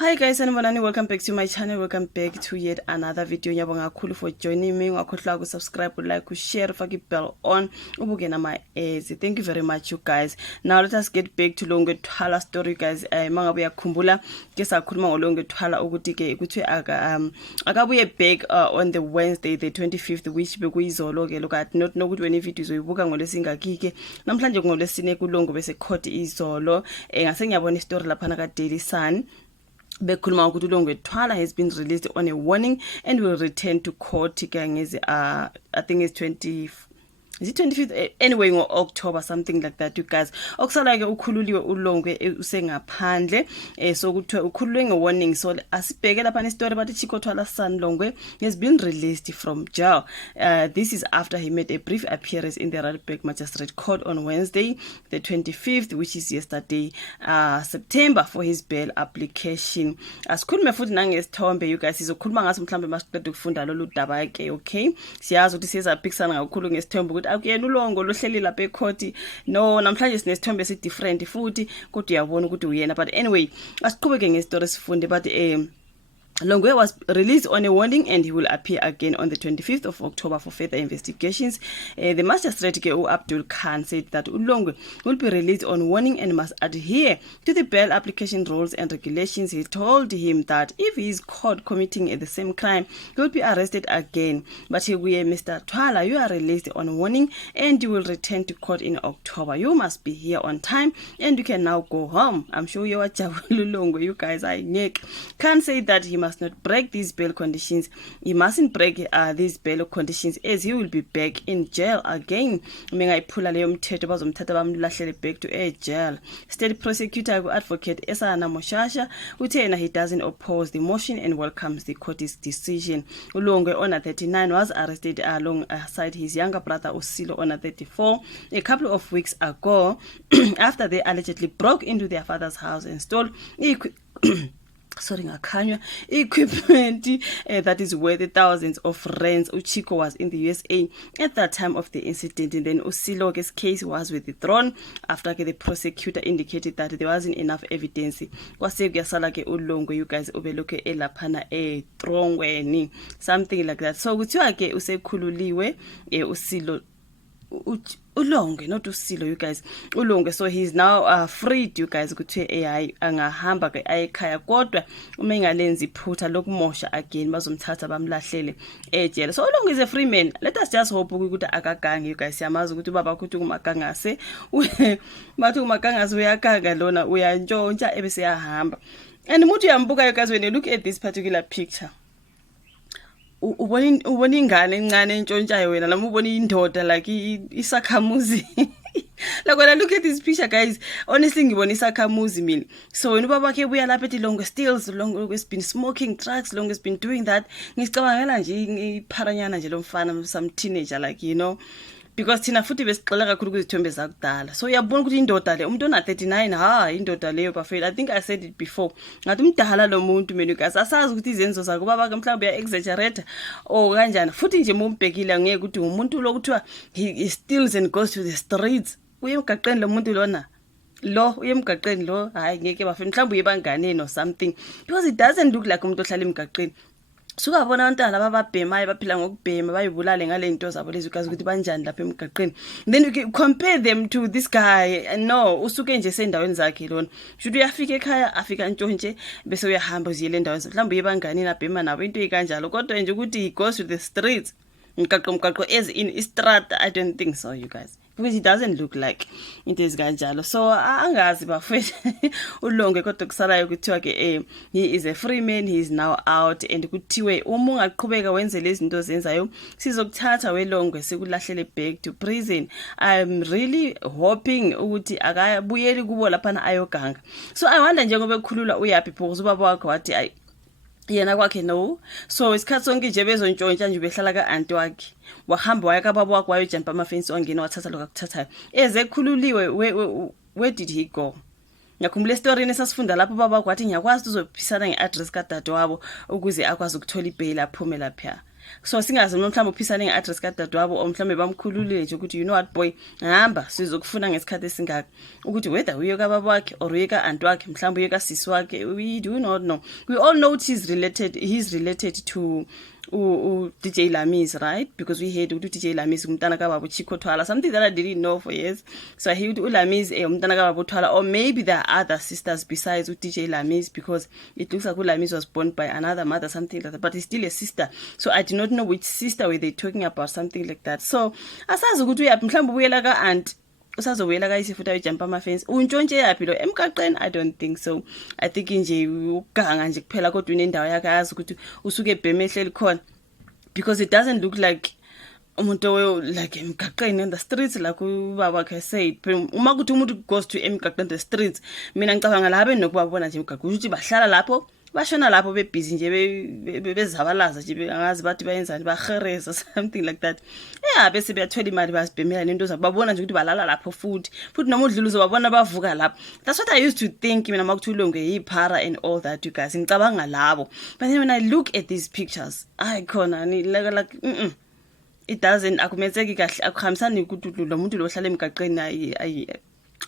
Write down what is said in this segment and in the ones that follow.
Hi guys, and welcome back to my channel. Welcome back to yet another video. Nyabonga kakhulu for joining me. Ungakhohlwa subscribe, like, share, fake bell on. Ubukena my ads. Thank you very much, you guys. Now let us get back to Longethwala story, guys. Mangabuya khumbula ke sakhuluma ngoLongethwala ukuthi ke kuthi akabuye back on the Wednesday the 25th, which bekuyizolo ke lokathi not nokuthi wena ivideo uzoyibuka ngolesingakike. Namhlanje ngolesine kulongo bese court izolo. Ngase ngiyabona story lapha ka Daily Sun. Bekhuluma ukuthi uLongethwala has been released on a warning and will return to court I think it's 25th anyway October, something like that, you guys. Okusala ke ukhululiwe uLongwe usengaphandle so kuthiwa ukhululwe ngewarning. So asibheke lapha ne story bathi Chikothwala son Longwe has been released from jail. This is after he made a brief appearance in the Randburg Magistrate Court on Wednesday the 25th, which is yesterday September, for his bail application. Asikhulume futhi nangesithombe, you guys. Sizokhuluma ngaso mhlambe masiqeda ukufunda lolu daba ke, okay? Siyazi ukuthi siyaphikisana kakhulu ngesithombe ukuthi akuyena uLongo lohleli lapha ecourt. No, namhlanje sinesithombe esi different futhi kodwa uyabona ukuthi uyena. But anyway, asiqhubeke ngestory sifunde. But Longwe was released on a warning and he will appear again on the 25th of October for further investigations. The magistrate Abdul Khan said that Longwe will be released on warning and must adhere to the bail application rules and regulations. He told him that if he is caught committing the same crime, he will be arrested again. But Mr. Thwala, you are released on warning and you will return to court in October. You must be here on time and you can now go home. I'm sure you are Longwe, you guys. Khan said that he must not break these bail conditions. He mustn't break these bail conditions as he will be back in jail again. Back to jail. State prosecutor advocate Esana Moshasha Utena, he doesn't oppose the motion and welcomes the court's decision. Ulongwe on 39 was arrested alongside his younger brother Usilo on 34 a couple of weeks ago after they allegedly broke into their father's house and stole equipment that is worth thousands of rands. Uchiko was in the USA at that time of the incident, and then Usilo's case was withdrawn after the prosecutor indicated that there wasn't enough evidence. Ulongwe, you guys, overlook elapana strong something like that. So kuthiwa ke usekhululiwe Usilo Ulongwe, not Usilo, you guys. Ulongwe, so he's now freed, you guys. Kuthiwe AI angahamba ke ayekhaya kodwa umengalenzi iphutha lokumosha again bazomthatha bamlahlele ejele. So Ulongwe is a free man. Let us just hope ukuthi akagange, you guys. Siyamazi ukuthi baba kuthi kumagangase bathi kumagangase uyakanga lona uyantshontsha ebese yahamba. And muthi uyambuka, you guys, when you look at this particular picture, ubona ingane encane entshontshayo wena noma ubona indoda like isakhamuzi. Like when I look at this picture, guys, honestly ngibona isakhamuzi mina. So when ubaba ke buya lapha ethi Longwe steals, Longwe has been smoking drugs, Longwe has been doing that, ngicabangela nje ipharanyana nje lomfana, some teenager, like, you know, because thina futhi besixela kakhulu kuzithombe zakudala. So uyabona ukuthi indoda le umuntu ona 39 indoda leyo bafela. I think I said it before, ngathi umdala lo muntu mina guys, asazi ukuthi izenzo zakhe baba ke mhlawumbe ya exaggerate or kanjani. Futhi nje mumbhekile ngeke ukuthi umuntu lo kuthiwa he steals and goes to the streets. Uyemgaqeni lo muntu lona lo uyemgaqeni lo, hayi ngeke bafela mhlawumbe uyebangane or something, because it doesn't look like umuntu ohlala emgaqeni. Suka bona abantwana bababhemayo baphila ngokubhema bayibulale ngale zinto zabo lezi ukazi ukuthi banjani lapha emgaqeni. Then you can compare them to this guy. No, usuke nje sendaweni zakhe lona. Should uyafika ekhaya afika ntshontshe bese uyahamba uziyele endaweni mhlawumbe uyebangani nabhema nabo into ekanjalo, kodwa nje ukuthi he goes to the streets mgaqo as in istrata, I don't think so, you guys, because he doesn't look like into ezikanjalo. So angazi bafethu uLongwe kodwa kusalayo kuthiwa ke he is a free man, he is now out, and kuthiwe uma ungaqhubeka wenze lezi zinto zenzayo sizokuthatha weLongwe sikulahlele back to prison. I'm really hoping ukuthi akabuyeli kubo lapha na ayoganga. So I wonder njengoba ekhulula uyapi because ubaba wakhe wathi yena kwakhe no. So isikhathi sonke nje bezontshontsha nje behlala ka-anti wakhe wahamba waya kababa wakhe wayojampa amafensi wangena wathatha lokho akuthathayo. Ezekhululiwe, where did he go? Ngiyakhumbula story esasifunda lapho baba kwathi ngiyakwazi uzophisana ngeaddress kadade wabo ukuze akwazi ukuthola ibail aphume lapha. so singazi mhlawumbe uphisane ngeaddress kadadewabo or mhlawumbe bamkhululile nje ukuthi you know what boy hamba sizokufuna ngesikhathi esingaka ukuthi whether uye kababa wakhe or uye ka-aunt wakhe mhlawumbe uye kasisi wakhe, we do not know. We all know he's related to DJ Lamis, right? Because we heard DJ Lamis umntana kababa Chico Twala, something that I didn't know for years. So I heard Lamis umntana kababa Twala, or maybe there are other sisters besides DJ Lamis, because it looks like Lamis was born by another mother, something like that, but it's still a sister. So I do not know which sister were they talking about, something like that. So asazi ukuthi uyaphi mhlawumbe ubuyela ka-aunt usazowela kayise futhi ayijumpa ama-fence untshontshe yaphi lo emgaqweni. I don't think so. I think nje ukuganga nje kuphela kodwa unendawo yakhe ayazi ukuthi usuke ebheme ehleli khona, because it doesn't look like umuntu like emgaqweni on the streets like ubaba wakhe said. Uma kuthi umuntu goes to emgaqweni the streets, mina ngicabanga la benokubabona nje emgaqweni ukuthi bahlala lapho bashona lapho bebhizi nje bezabalaza nje angazi bathi bayenzani bahereza something like that. Yeah, bese beyathola imali bazibhemela nento zabo babona nje ukuthi balala lapho futhi noma udlula uzobabona bavuka lapho. That's what I used to think mina makuthi ulonge yiphara and all that, you guys ngicabanga labo. But then when I look at these pictures I khona ni like it doesn't akumenzeki kahle akuhambisani ukuthi lo muntu lo ohlala emgaqweni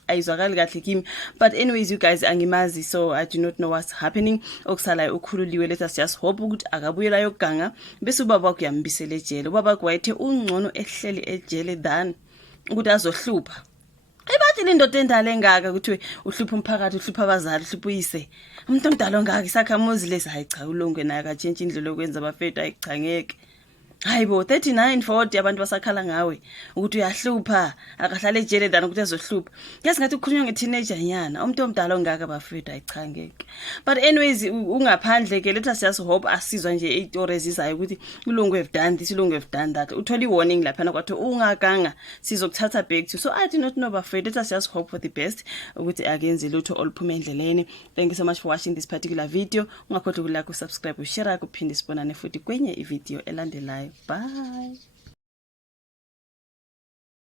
ayizwakali kahle kimi. But anyways, you guys angimazi, so I do not know what's happening. Okusalayo ukhululiwe, let us just hope ukuthi akabuyela yokuganga bese ubaba wakhe uyambisela ejele. Ubaba wakhe wayethe ungcono ehleli ejele than ukuthi azohlupha. Ebathi lindoda endala engaka ukuthi uhlupha umphakathi, uhlupha abazali, uhlupha uyise. Umuntu omdala ongaka isakhamuzi lesi hayi cha ulonge naye akatshentshe indlela lokwenza abafethu ayichangeke. Hayibo 39 40 abantu basakhala ngawe ukuthi uyahlupha akahlala ejele than ukuthi azohlupha. Yazi ngathi ukukhulunywa nge-teenager nyana umuntu omdala ongaka bafethu ayichangeke. But anyways ungaphandle ke let us just hope asizwa nje izitori ezizayo ukuthi ulungu have done this, ulungu have done that. Utholi warning lapha kwathi ungaganga sizokuthatha back to. So I do not know bafethu, let us just hope for the best ukuthi akenze lutho oluphuma endleleni. Thank you so much for watching this particular video. Ungakhohlwa ukulike, usubscribe, ushare, kuphinde sibonane futhi kwenye ivideo elandelayo. Bye.